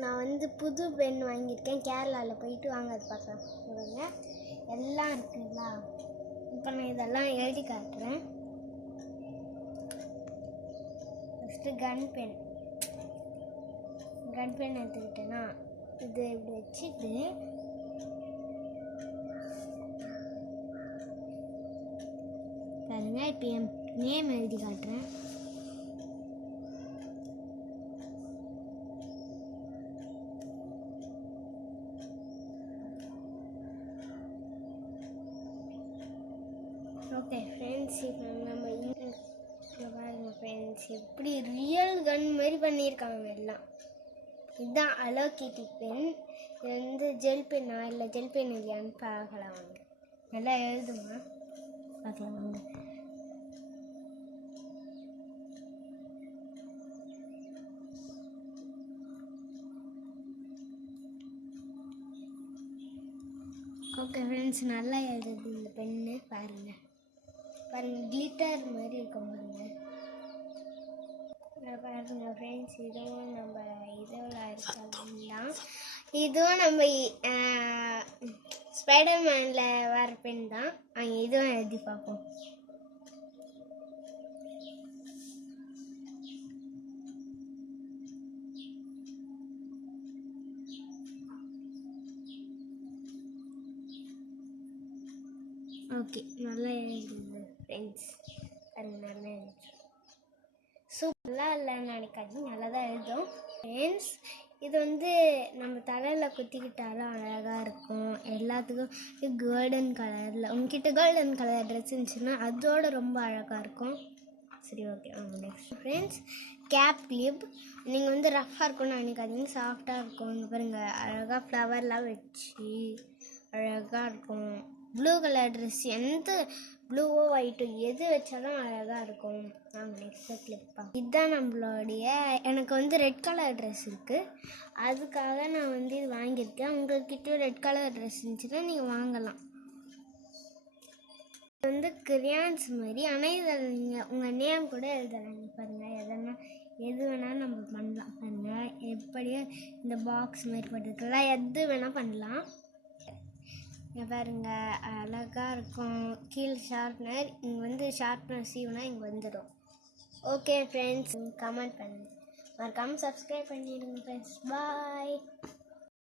நான் வந்து புது பென் வாங்கியிருக்கேன். கேரளாவில் போயிட்டு வாங்க அது பார்க்கலாம். எல்லாம் இருக்குங்களா? இப்போ நான் இதெல்லாம் எழுதி காட்டுறேன். ஃபஸ்ட்டு கன் பென் எடுத்துக்கிட்டேன்னா இது இப்படி வச்சுட்டு பாருங்க. இப்போ என் நேம் எழுதி காட்டுறேன். ஓகே ஃப்ரெண்ட்ஸ், இப்போ நம்ம பாருங்க ஃப்ரெண்ட்ஸ், எப்படி ரியல் கன் மாதிரி பண்ணியிருக்காங்க எல்லாம். இதுதான் ஹலோ கிட்டி பென். இது வந்து ஜெல் பென்னா இல்லை ஜெல் பென் இல்லையான்னு பார்க்கலாம் வாங்க. நல்லா எழுதுமா பார்க்கலாம் வாங்க. ஓகே ஃப்ரெண்ட்ஸ், நல்லா எழுதுது இந்த பென்னு. பாருங்கள் கிளிட்டர் மாதிரி இருக்கும் பாருங்கள். பாருங்க ஃப்ரெண்ட்ஸ், இதுவும் நம்ம இதில் இருக்கலாம். இதுவும் நம்ம ஸ்பைடர்மேனில் வர பென் தான். இதுவும் எழுதி பார்ப்போம். ஓகே, நல்லா எழுதுது ஃப்ரெண்ட்ஸ். பாருங்க நல்லா எழுது. சூப்பராக இல்லைன்னு நினைக்காதீங்க, நல்லா தான் எழுதும் ஃப்ரெண்ட்ஸ். இது வந்து நம்ம தலையில் குத்திக்கிட்டாலும் அழகாக இருக்கும். எல்லாத்துக்கும் கோல்டன் கலரில், உங்ககிட்ட கோல்டன் கலர் ட்ரெஸ் இருந்துச்சுன்னா அதோட ரொம்ப அழகாக இருக்கும். சரி, ஓகே வாங்க நெக்ஸ்ட் ஃப்ரெண்ட்ஸ். Gap clip. நீங்கள் வந்து ரஃப்பாக இருக்கும்னு நினைக்காதீங்க, சாஃப்டாக இருக்கும். பாருங்கள் அழகாக ஃப்ளவர்லாம் வச்சு அழகாக இருக்கும். ப்ளூ கலர் ட்ரெஸ், எந்த ப்ளூவோ ஒயிட்டோ எது வச்சாலும் அழகாக இருக்கும். நாங்கள் நெக்ஸ்ட் கிளிப்பா. இதுதான் நம்மளுடைய, எனக்கு வந்து ரெட் கலர் ட்ரெஸ் இருக்குது, அதுக்காக நான் வந்து இது வாங்கியிருக்கேன். உங்கள்கிட்ட ரெட் கலர் ட்ரெஸ் இருந்துச்சுன்னா நீங்கள் வாங்கலாம். இது வந்து கிரியான்ஸ் மாதிரி, ஆனால் இதில் நீங்கள் உங்கள் நேம் கூட எழுதலாம். பாருங்கள், எது வேணாலும் நம்ம பண்ணலாம். பாருங்கள் எப்படியோ இந்த பாக்ஸ் மாதிரி போட்டுருக்கலாம், எது வேணால் பண்ணலாம். பாருங்க அழகாக இருக்கும். கீழ் ஷார்ப்னர், இங்கே வந்து ஷார்ப்னர் சீவுனா இங்கே வந்துடும். ஓகே ஃப்ரெண்ட்ஸ், கமெண்ட் பண்ணுங்கள், மறக்காமல் சப்ஸ்கிரைப் பண்ணிடுங்க ஃப்ரெண்ட்ஸ். பாய்.